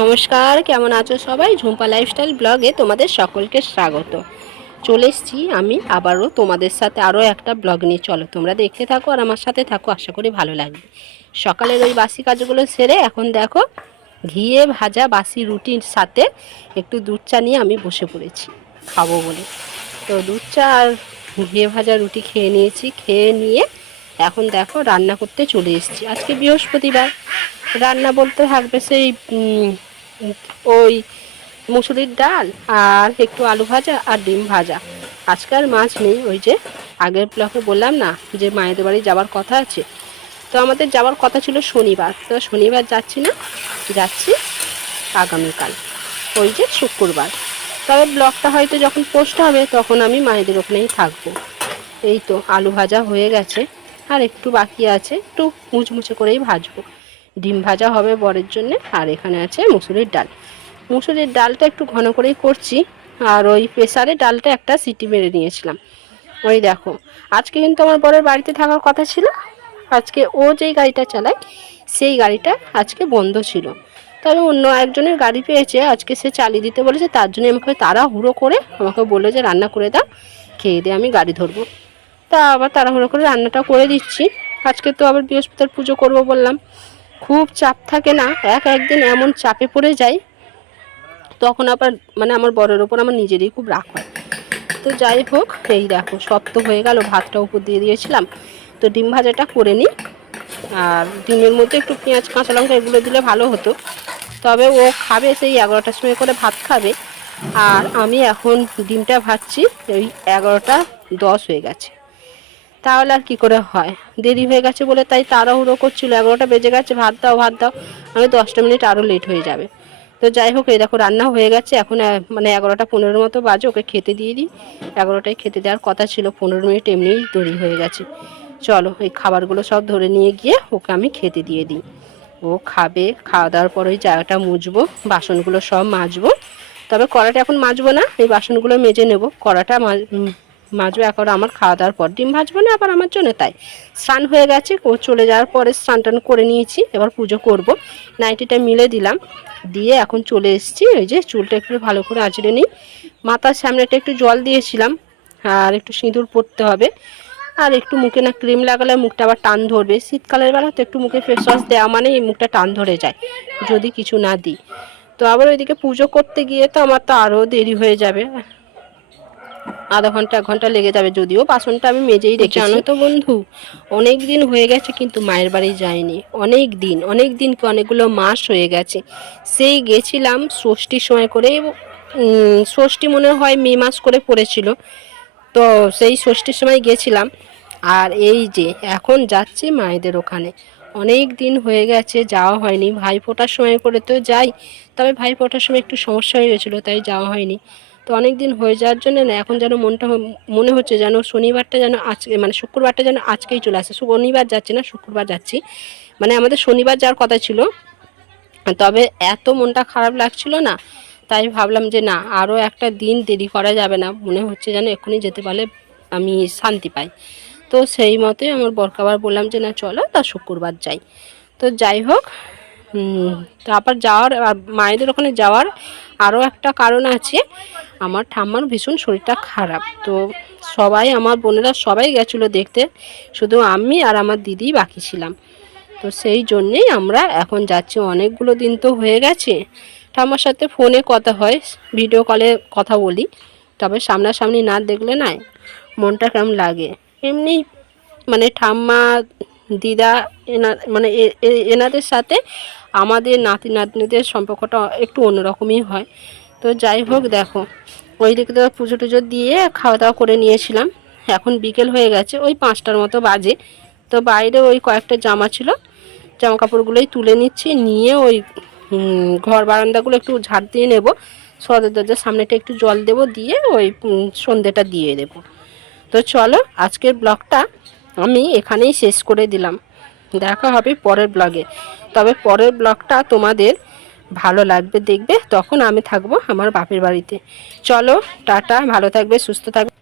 নমস্কার, কেমন আছো সবাই? ঝুম্পা লাইফস্টাইল ব্লগে তোমাদের সকলকে স্বাগত। চলে এসেছি আমি আবারও তোমাদের সাথে আরও একটা ব্লগ নিয়ে। চলো তোমরা দেখতে থাকো আর আমার সাথে থাকো, আশা করি ভালো লাগবে। সকালের ওই বাসি কাজগুলো সেরে এখন দেখো ঘিয়ে ভাজা বাসি রুটির সাথে একটু দুধ চা নিয়ে আমি বসে পড়েছি খাবো বলে। তো দুধ চা আর ঘিয়ে ভাজা রুটি খেয়ে নিয়েছি। খেয়ে নিয়ে এখন দেখো রান্না করতে চলে এসেছি। আজকে বৃহস্পতিবার, রান্না বলতে থাকবে সেই ওই মুসুরির ডাল আর একটু আলু ভাজা আর ডিম ভাজা। আজকে আর মাছ নেই। ওই যে আগের ব্লকে বললাম না যে মায়েদের বাড়ি যাওয়ার কথা আছে, তো আমাদের যাওয়ার কথা ছিল শনিবার, তো শনিবার যাচ্ছি না, যাচ্ছি আগামীকাল, ওই যে শুক্রবার। তবে ব্লগটা হয়তো যখন পোস্ট হবে তখন আমি মায়েদের ওখানেই থাকবো। এই তো আলু ভাজা হয়ে গেছে, আর একটু বাকি আছে, একটু মুচমুচে করেই ভাজবো। ডিম ভাজা হবে বরের জন্যে, আর এখানে আছে মুসুরির ডাল। মুসুরির ডালটা একটু ঘন করেই করছি, আর ওই প্রেসারে ডালটা একটা সিটি মেরে নিয়েছিলাম। ওই দেখো আজকে কিন্তু আমার বরের বাড়িতে থাকার কথা ছিল। আজকে ও যেই গাড়িটা চালায় সেই গাড়িটা আজকে বন্ধ ছিল, তবে অন্য একজনের গাড়ি পেয়েছে, আজকে সে চালিয়ে দিতে বলেছে। তার জন্য আমাকে তাড়াহুড়ো করে আমাকে বললো যে রান্না করে দাও, খেয়ে দিয়ে আমি গাড়ি ধরবো। তা আবার তাড়াহুড়ো করে রান্নাটা করে দিচ্ছি। আজকে তো আবার বৃহস্পতিবার পুজো করব বললাম, খুব চাপ থাকে না, একদিন এমন চাপে পড়ে যাই, তখন আবার মানে আমার বরের ওপর আমার নিজেরই খুব রাগ হয়। তো যাই হোক, এই দেখো সব তো হয়ে গেল, ভাতটা উপর দিয়ে দিয়েছিলাম। তো ডিম ভাজাটা করে নিই, আর ডিমের মধ্যে একটু পেঁয়াজ কাঁচা লঙ্কা এগুলো দিলে ভালো হতো, তবে ও খাবে সেই 11টার সময় করে ভাত খাবে। আর আমি এখন ডিমটা ভাজছি, ওই 11টা 10 হয়ে গেছে। তাহলে আর কি করে হয়, দেরি হয়ে গেছে বলে তাই তাড়াহুড়ো করছিল। 11টা বেজে গেছে, ভাত দাও ভাত দাও, আমি 10টা মিনিট আরও লেট হয়ে যাবে। তো যাই হোক, এই দেখো রান্না হয়ে গেছে। এখন মানে 11টা 15 মতো বাজে, ওকে খেতে দিয়ে দিই। 11টায় খেতে দেওয়ার কথা ছিল, 15 মিনিট এমনিই দেরি হয়ে গেছে। চলো এই খাবারগুলো সব ধরে নিয়ে গিয়ে ওকে আমি খেতে দিয়ে দিই। ও খাবে, খাওয়া দাওয়ার পর ওই জায়গাটা মুছবো, বাসনগুলো সব মাজবো। তবে কড়াটা এখন মাজবো না, এই বাসনগুলো মেজে নেব। কড়াটা মাজবো এখন আমার খাওয়া দাওয়ার পর। ডিম ভাজবো না আবার আমার জন্য, তাই স্নান হয়ে গেছে। ও চলে যাওয়ার পরে স্নান টান করে নিয়েছি, এবার পুজো করব। নাইটিটা মিলে দিলাম, দিয়ে এখন চলে এসেছি। ওই যে চুলটা একটু ভালো করে আঁচড়ে নিই, মাথার সামনেটা একটু জল দিয়েছিলাম, আর একটু সিঁদুর পরতে হবে। আর একটু মুখে না ক্রিম লাগালে মুখটা আবার টান ধরবে। শীতকালের বেলা তো একটু মুখে ফেস ওয়াশ দেওয়া মানে এই মুখটা টান ধরে যায় যদি কিছু না দিই। তো আবার ওইদিকে পুজো করতে গিয়ে তো আমার তো আরও দেরি হয়ে যাবে, আধা ঘন্টা 1 ঘন্টা লেগে যাবে। যদিও বাসনটা আমি মেজেই রেখেছি। জানো তো বন্ধু, অনেক দিন হয়ে গেছে কিন্তু মায়ের বাড়ি যাইনি। অনেক দিন কি অনেকগুলো মাস হয়ে গেছে। সেই গেছিলাম ষষ্ঠীর সময় করে, ষষ্ঠী মনে হয় মে মাস করে পড়েছিল, তো সেই ষষ্ঠীর সময় গেছিলাম। আর এই যে এখন যাচ্ছি মায়েদের ওখানে। অনেক দিন হয়ে গেছে যাওয়া হয়নি। ভাই ফোটার সময় করে তো যাই, তবে ভাই ফোটার সময় একটু সমস্যা হয়ে গেছিলো, তাই যাওয়া হয়নি। তো অনেক দিন হয়ে যাওয়ার জন্য না এখন যেন মনটা মনে হচ্ছে যেন শনিবারটা যেন আজকে, মানে শুক্রবারটা যেন আজকেই চলে আসে। শনিবার যাচ্ছি না, শুক্রবার যাচ্ছি। মানে আমাদের শনিবার যাওয়ার কথা ছিল, তবে এত মনটা খারাপ লাগছিল না, তাই ভাবলাম যে না, আরও একটা দিন দেরি করা যাবে না। মনে হচ্ছে যেন এক্ষুনি যেতে পারলে আমি শান্তি পাই। তো সেই মতোই আমার বরকে আবার বললাম যে না চলো, তা শুক্রবার যাই। তো যাই হোক, তারপর যাওয়ার মায়েদের ওখানে যাওয়ার আরও একটা কারণ আছে। আমার ঠাম্মার ভীষণ শরীরটা খারাপ, তো সবাই আমার বোনেরা সবাই গেছিলো দেখতে, শুধু আমি আর আমার দিদি বাকি ছিলাম। তো সেই জন্যেই আমরা এখন যাচ্ছি। অনেকগুলো দিন তো হয়ে গেছে। ঠাম্মার সাথে ফোনে কথা হয়, ভিডিও কলে কথা বলি, তবে সামনাসামনি না দেখলে না মনটা কেমন লাগে। এমনি মানে ঠাম্মা দিদা মানে এনাদের সাথে আমাদের নাতি নাতনিদের সম্পর্কটা একটু অন্যরকমই হয়। তো যাই হোক, দেখো ওই দিকে তো পুজো টুজো দিয়ে খাওয়া দাওয়া করে নিয়েছিলাম। এখন বিকেল হয়ে গেছে, ওই 5টার মতো বাজে। তো বাইরে ওই কয়েকটা জামা ছিল, জামা কাপড়গুলোই তুলে নিচ্ছি, নিয়ে ওই ঘর বারান্দাগুলো একটু ঝাড় দিয়ে নেব। সদর দরজার সামনেটা একটু জল দেব, দিয়ে ওই সন্ধ্যেটা দিয়ে দেব। তো চলো আজকের ব্লগটা আমি এখানেই শেষ করে দিলাম। দেখা হবে পরের ব্লগে। তবে পরের ব্লগটা তোমাদের ভালো লাগবে দেখবে, তখন আমি থাকবো আমার বাপের বাড়িতে। চলো টাটা, ভালো থাকবে, সুস্থ থাকবে।